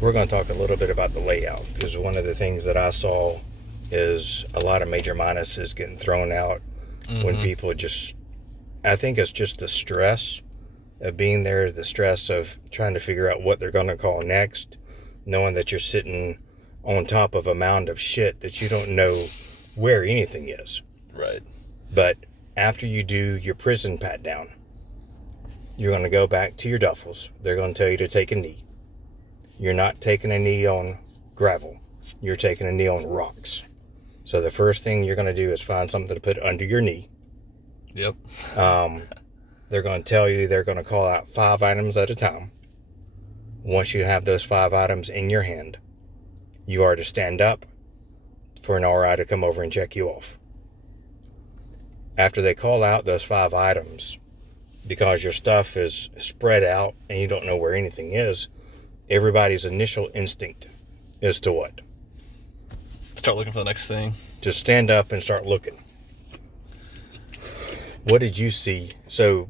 we're going to talk a little bit about the layout, because one of the things that I saw is a lot of major minuses getting thrown out when people just, I think it's just the stress of being there, the stress of trying to figure out what they're going to call next, knowing that you're sitting on top of a mound of shit that you don't know where anything is. Right. But after you do your prison pat down, you're going to go back to your duffels. They're going to tell you to take a knee. You're not taking a knee on gravel. You're taking a knee on rocks. So the first thing you're going to do is find something to put under your knee. Yep. They're going to tell you they're going to call out 5 items at a time. Once you have those 5 items in your hand, you are to stand up for an RI to come over and check you off. After they call out those 5 items, because your stuff is spread out and you don't know where anything is, everybody's initial instinct is to what? Start looking for the next thing. Just stand up and start looking. What did you see? So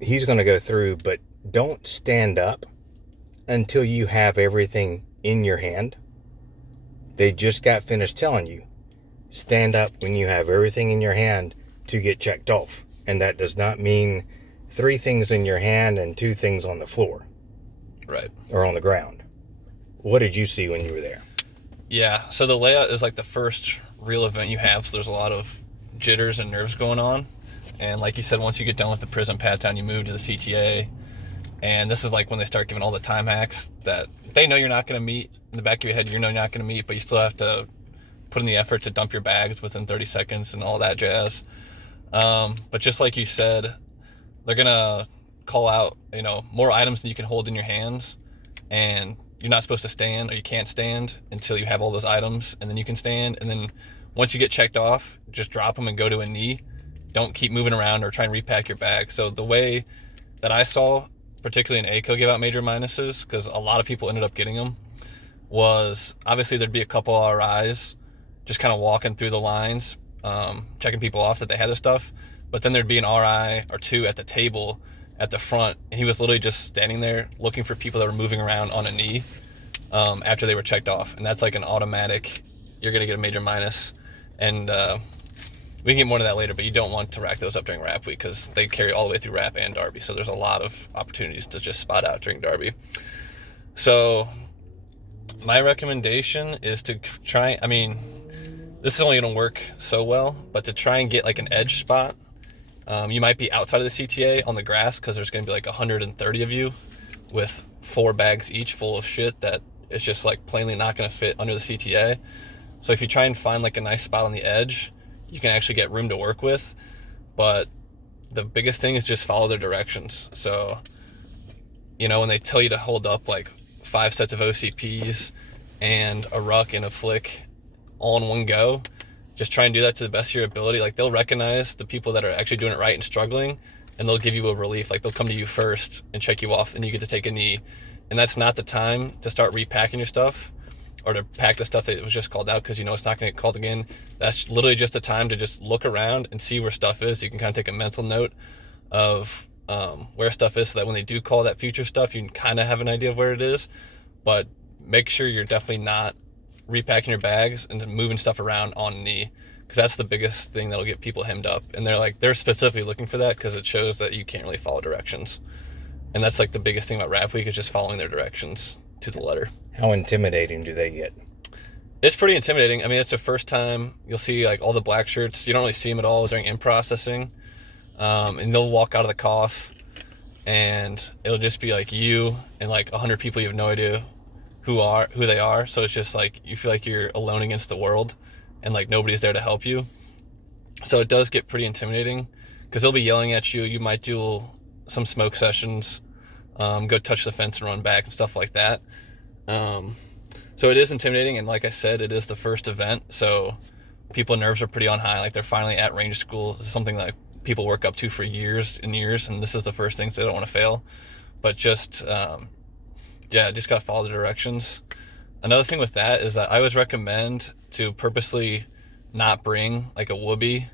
he's going to go through, but don't stand up until you have everything in your hand. They just got finished telling you, stand up when you have everything in your hand to get checked off. And that does not mean 3 things in your hand and 2 things on the floor. Right. Or on the ground. What did you see when you were there? Yeah, so the layout is like the first real event you have, so there's a lot of jitters and nerves going on. And like you said, once you get done with the prison pat down, you move to the CTA. And this is like when they start giving all the time hacks that they know you're not going to meet. In the back of your head, you know you're not going to meet, but you still have to put in the effort to dump your bags within 30 seconds and all that jazz. But just like you said, they're going to call out, more items than you can hold in your hands. And you're not supposed to stand, or you can't stand until you have all those items, and then you can stand. And then once you get checked off, just drop them and go to a knee. Don't keep moving around or try and repack your bag. So the way that I saw, particularly in ACO, give out major minuses, because a lot of people ended up getting them, was obviously there'd be a couple RIs just kind of walking through the lines, checking people off that they had their stuff. But then there'd be an RI or 2 at the table at the front, and he was literally just standing there looking for people that were moving around on a knee after they were checked off. And that's like an automatic, you're going to get a major minus. And we can get more to that later, but you don't want to rack those up during Rap Week, because they carry all the way through Rap and Derby. So there's a lot of opportunities to just spot out during Derby. So my recommendation is to try, this is only going to work so well, but to try and get like an edge spot. You might be outside of the CTA on the grass, because there's going to be like 130 of you with 4 bags each full of shit that is just like plainly not going to fit under the CTA. So if you try and find like a nice spot on the edge, you can actually get room to work with. But the biggest thing is just follow their directions. So, when they tell you to hold up like 5 sets of OCPs and a ruck and a flick all in one go, just try and do that to the best of your ability. Like, they'll recognize the people that are actually doing it right and struggling, and they'll give you a relief. Like, they'll come to you first and check you off, and you get to take a knee. And that's not the time to start repacking your stuff, or to pack the stuff that was just called out, because it's not going to get called again. That's literally just a time to just look around and see where stuff is. You can kind of take a mental note of where stuff is, so that when they do call that future stuff, you can kind of have an idea of where it is. But make sure you're definitely not repacking your bags and moving stuff around on a knee, because that's the biggest thing that'll get people hemmed up. And they're specifically looking for that, because it shows that you can't really follow directions. And that's like the biggest thing about Rap Week, is just following their directions to the letter. How intimidating do they get? It's pretty intimidating. It's the first time you'll see like all the black shirts. You don't really see them at all during in processing. And they'll walk out of the cough, and it'll just be like you and like 100 people you have no idea who they are. So it's just like you feel like you're alone against the world, and like nobody's there to help you. So it does get pretty intimidating, because they'll be yelling at you. You might do some smoke sessions, go touch the fence and run back and stuff like that. So it is intimidating, and like I said, it is the first event, so people's nerves are pretty on high. Like, they're finally at range school. This is something that people work up to for years and years, and this is the first thing, so they don't want to fail. But just just gotta follow the directions. Another thing with that is that I always recommend to purposely not bring like a whoopee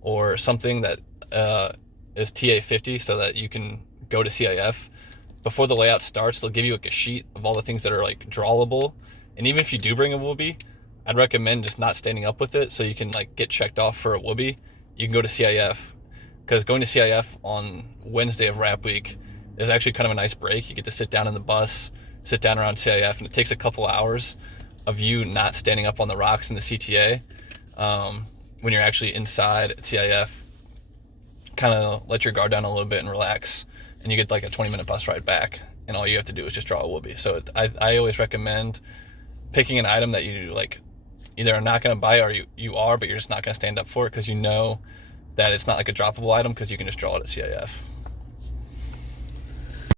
or something that is TA 50, so that you can go to CIF. before the layout starts, they'll give you like a sheet of all the things that are like drawable. And even if you do bring a whoopee, I'd recommend just not standing up with it so you can like get checked off for a whoopee. You can go to CIF, because going to CIF on Wednesday of Rap Week is actually kind of a nice break. You get to sit down in the bus, sit down around CIF, and it takes a couple hours of you not standing up on the rocks in the CTA. When you're actually inside at CIF, kind of let your guard down a little bit and relax, and you get like a 20-minute bus ride back, and all you have to do is just draw a whoopee. So I always recommend picking an item that you like either are not going to buy, or you are, but you're just not going to stand up for it, because you know that it's not like a droppable item, because you can just draw it at CIF.